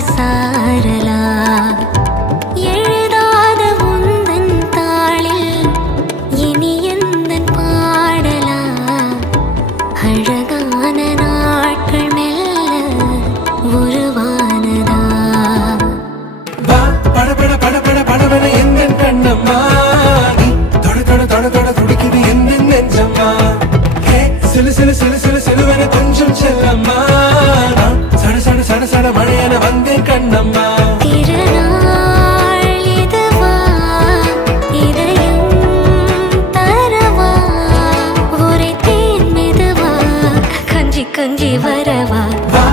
சாரலா. எழுதாத உந்தன் தாளில் இனி எந்தன் பாடலா? அழகான நாட்கள் மெல்ல உருவானதா? வா பட பட பட பட கண்ணம்மா? தொட தொட தொட தொட துடிக்குது எந்த நெஞ்சம்மா? இறங்கி வரவார்